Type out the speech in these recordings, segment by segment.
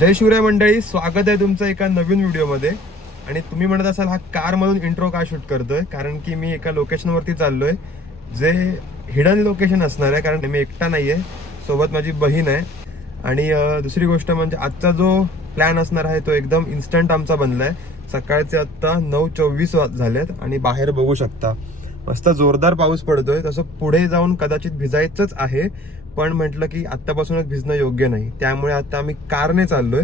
जय शिवराय मंडळी स्वागत आहे तुमचं एका नवीन व्हिडिओमध्ये. आणि तुम्ही म्हणत असाल हा कारमधून इंट्रो का शूट करतोय? कारण की मी एका लोकेशनवरती चाललोय जे हिडन लोकेशन असणार आहे कारण मी एकटा नाही आहे सोबत माझी बहीण आहे. आणि दुसरी गोष्ट म्हणजे आजचा जो प्लॅन असणार आहे तो एकदम इन्स्टंट आमचा बनलाय. सकाळचे आत्ता नऊ चोवीस झालेत आणि बाहेर बघू शकता. मस्त जोरदार पाऊस पडतोय तसं पुढे जाऊन कदाचित भिजायचंच आहे. पण म्हटलं की आत्तापासूनच भिजणं योग्य नाही. त्यामुळे आता आम्ही कारने चाललोय.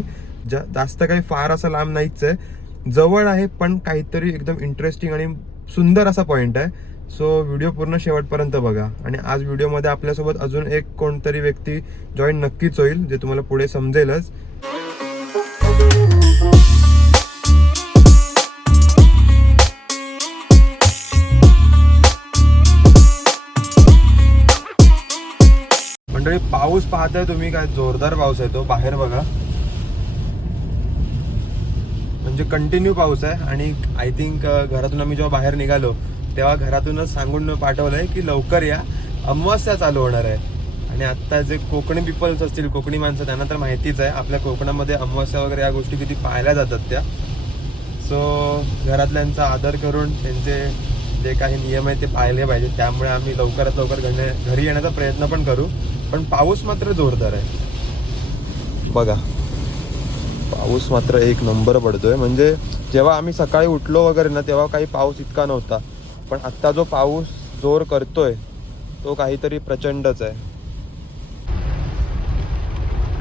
जा- जास्त काही फार असं लांब नाहीच आहे. जवळ आहे पण काहीतरी एकदम इंटरेस्टिंग आणि सुंदर असा पॉईंट आहे. सो व्हिडिओ पूर्ण शेवटपर्यंत बघा. आणि आज व्हिडिओमध्ये आपल्यासोबत अजून एक कोणतरी व्यक्ती जॉईन नक्कीच होईल जे तुम्हाला पुढे समजेलच. पाहताय तुम्ही काय जोरदार पाऊस आहे तो बाहेर बघा. म्हणजे कंटिन्यू पाऊस आहे आणि आय थिंक घरातून आम्ही जेव्हा बाहेर निघालो तेव्हा घरातूनच सांगून पाठवलंय की लवकर या अमावस्या चालू होणार आहे. आणि आता जे कोकणी पीपल्स असतील कोकणी माणसं त्यांना तर माहितीच आहे आपल्या कोकणामध्ये अमावस्या वगैरे या गोष्टी किती पाहायला जातात त्या. सो घरातल्यांचा आदर करून त्यांचे जे काही नियम आहेत ते पाळले पाहिजे त्यामुळे आम्ही लवकरात लवकर घरी घरी येण्याचा प्रयत्न पण करू. पण पाऊस मात्र जोरदार आहे. बघा. पाऊस मात्र एक नंबर पडतोय. म्हणजे जेव्हा आम्ही सकाळी उठलो वगैरे ना तेव्हा काही पाऊस इतका नव्हता. पण आत्ता जो पाऊस जोर करतोय तो काहीतरी प्रचंडच आहे.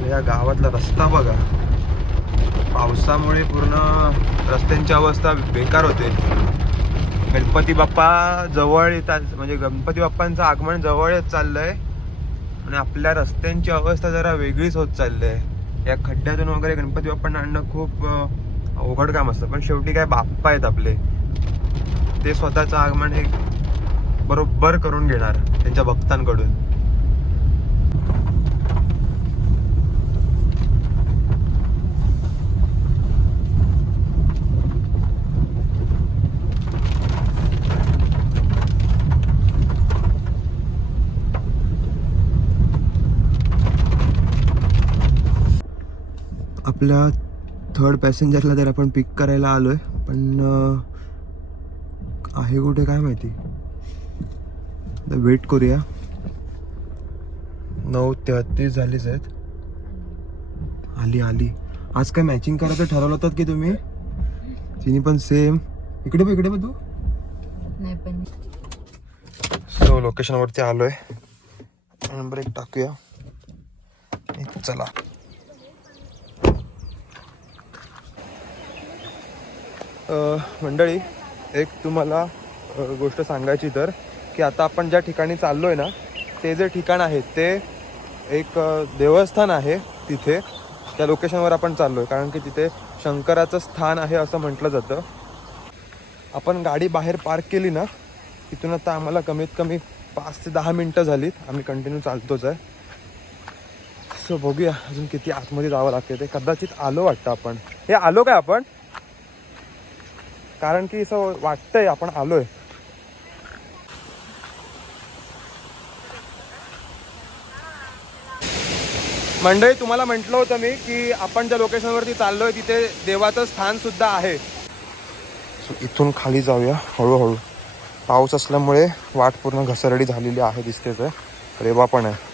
या गावातला रस्ता बघा. पावसामुळे पूर्ण रस्त्यांची अवस्था बेकार होते. गणपती बाप्पा जवळ येतात. म्हणजे गणपती बाप्पांचं आगमन जवळच चाललंय. आणि आपल्या रस्त्यांची अवस्था जरा वेगळीच होत चालली आहे या खड्ड्यातून वगैरे गणपती बाप्पांना आणणं खूप अवघड काम असतं. पण शेवटी काय बाप्पा आहेत आपले. ते स्वतःचं आगमन हे बरोबर करून घेणार त्यांच्या भक्तांकडून. आपल्या थर्ड पॅसेंजरला तर आपण पिक करायला आलोय पण अं, आहे कुठे काय माहिती? वेट करूया. नऊ तेहतीस झालीच आहेत. आली आली. आज काय मॅचिंग करायचं ठरवलं होतं की तुम्ही? तिने पण सेम इकडे बघ इकडे बघ तू. नाही पण सो लोकेशनवरती आलोय. नंबर एक टाकूया. चला. मंडळी एक तुम्हाला गोष्ट सांगायची तर की आता आपण ज्या ठिकाणी चाललो आहे ना ते जे ठिकाण आहे ते एक देवस्थान आहे तिथे. त्या लोकेशनवर आपण चाललो आहे कारण की तिथे शंकराचं स्थान आहे असं म्हटलं जातं. आपण गाडी बाहेर पार्क केली ना तिथून आता आम्हाला कमीत कमी पाच ते दहा मिनटं झालीत. आम्ही कंटिन्यू चालतोच आहे. सो बघूया अजून किती आतमध्ये जावं लागते ते. कदाचित आलो वाटतं आपण. हे आलो काय आपण? कारण की असं वाटतंय आपण आलोय. मंडळी तुम्हाला म्हटलं होतं मी की आपण ज्या लोकेशनवरती चाललोय तिथे देवाचं स्थान सुद्धा आहे. सो इथून खाली जाऊया हळूहळू. पाऊस असल्यामुळे वाट पूर्ण घसरडी झालेली आहे दिसते तर रेवा पण आहे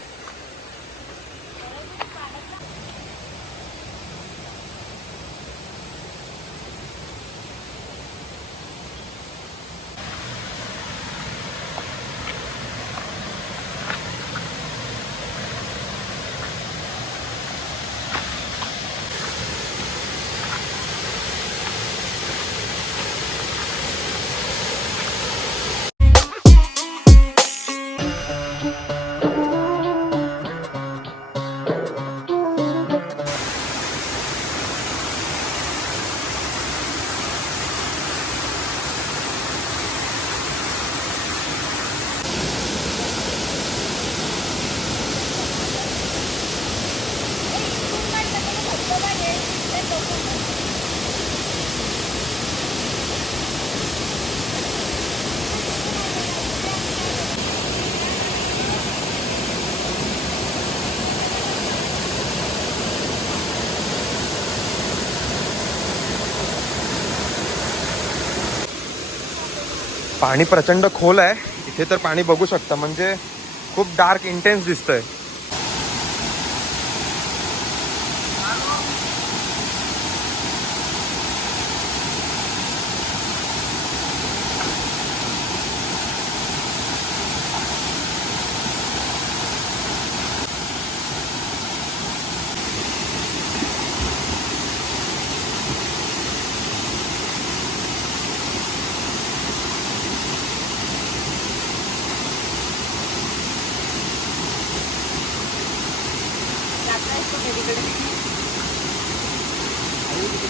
पाणी प्रचंड खोल आहे. इथे तर पाणी बघू शकता. म्हणजे खूप डार्क इंटेन्स दिसतंय.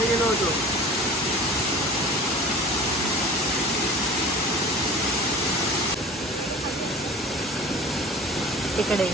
गेलो होतो तिकडे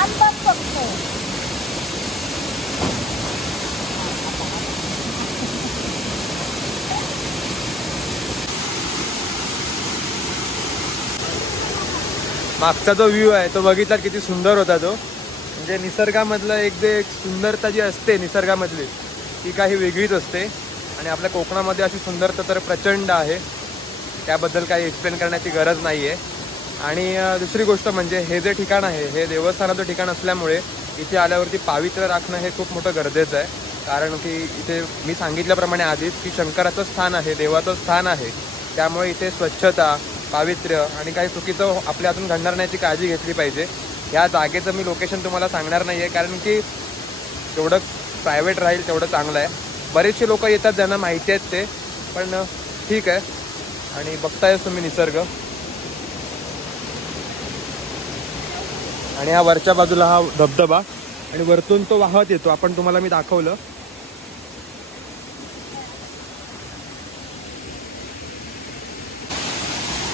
हा बघ फक्त मागचा जो व्ह्यू आहे तो बघितला किती सुंदर होता तो. म्हणजे निसर्गामधलं एक जे एक सुंदरता जी असते निसर्गामधली ती काही वेगळीच असते. आणि आपल्या कोकणामध्ये अशी सुंदरता तर प्रचंड आहे. त्याबद्दल काही एक्सप्लेन करण्याची गरज नाही आहे आणि दुसरी गोष्ट म्हणजे हे जे ठिकाण आहे हे देवस्थानाचं ठिकाण असल्यामुळे इथे आल्यावरती पावित्र्य राखणं हे खूप मोठं गरजेचं आहे. कारण की इथे मी सांगितल्याप्रमाणे आधीच की शंकराचं स्थान आहे देवाचं स्थान आहे. त्यामुळे इथे स्वच्छता पावित्र्य आणि काही चुकीचं आपल्या हातून घडणार नाही काळजी घेतली पाहिजे. या जागेचं मी लोकेशन तुम्हाला सांगणार नाही आहे कारण की जेवढं प्रायव्हेट राहील तेवढं चांगलं आहे. बरेचसे लोक येतात ज्यांना माहिती आहेत ते. पण ठीक आहे. आणि बघतायच तुम्ही निसर्ग. आणि हा वरच्या बाजूला हा धबधबा. आणि वरतून तो वाहत येतो. आपण तुम्हाला मी दाखवलं.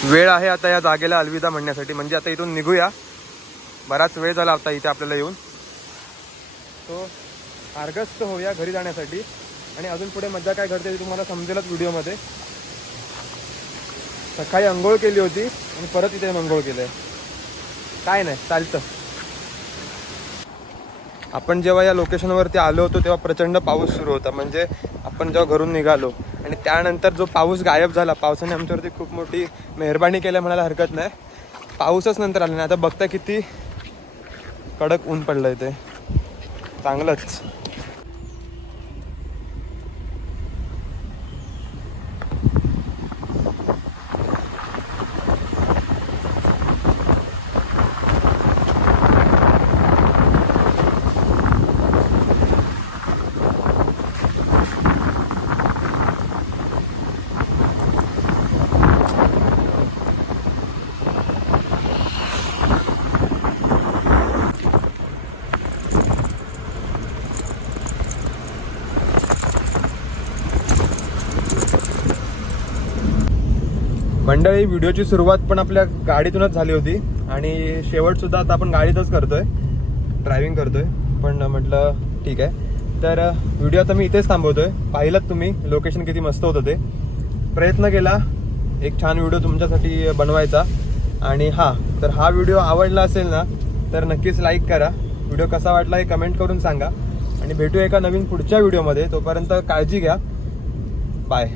वेळ आहे आता या जागेला अलविदा म्हणण्यासाठी. म्हणजे आता इथून निघूया. बराच वेळ झाला आता इथे आपल्याला येऊन. तो मार्गस्थ होऊया घरी जाण्यासाठी. आणि अजून पुढे मजा काय घडते ते तुम्हाला समजेलच व्हिडिओमध्ये. सकाळी अंघोळ केली होती आणि परत इथे आंघोळ केलंय. काय नाही चालतं. आपण जेव्हा या लोकेशनवरती आलो होतो तेव्हा प्रचंड पाऊस सुरू होता. म्हणजे आपण जेव्हा घरून निघालो आणि त्यानंतर जो पाऊस गायब झाला पावसाने आमच्यावरती खूप मोठी मेहरबानी केल्या म्हणायला हरकत नाही. पाऊसच नंतर आला नाही. आता बघता किती कडक ऊन पडलंय ते. चांगलंच. मंडळी व्हिडिओची सुरुवात पण आपल्या गाडीतूनच झाली होती. आणि शेवट सुद्धा आता आपण गाडीतच करतोय. ड्रायव्हिंग करतोय. पण म्हटलं ठीक आहे. तर व्हिडिओ आता मी इथेच थांबवतोय. पाहिलं तुम्ही लोकेशन किती मस्त होतं ते. प्रयत्न केला एक छान व्हिडिओ तुमच्यासाठी बनवायचा. आणि हां तर हा व्हिडिओ आवडला असेल ना तर नक्कीच लाईक करा. व्हिडिओ कसा वाटला हे कमेंट करून सांगा. आणि भेटू एका नवीन पुढच्या व्हिडिओमध्ये. तोपर्यंत काळजी घ्या. बाय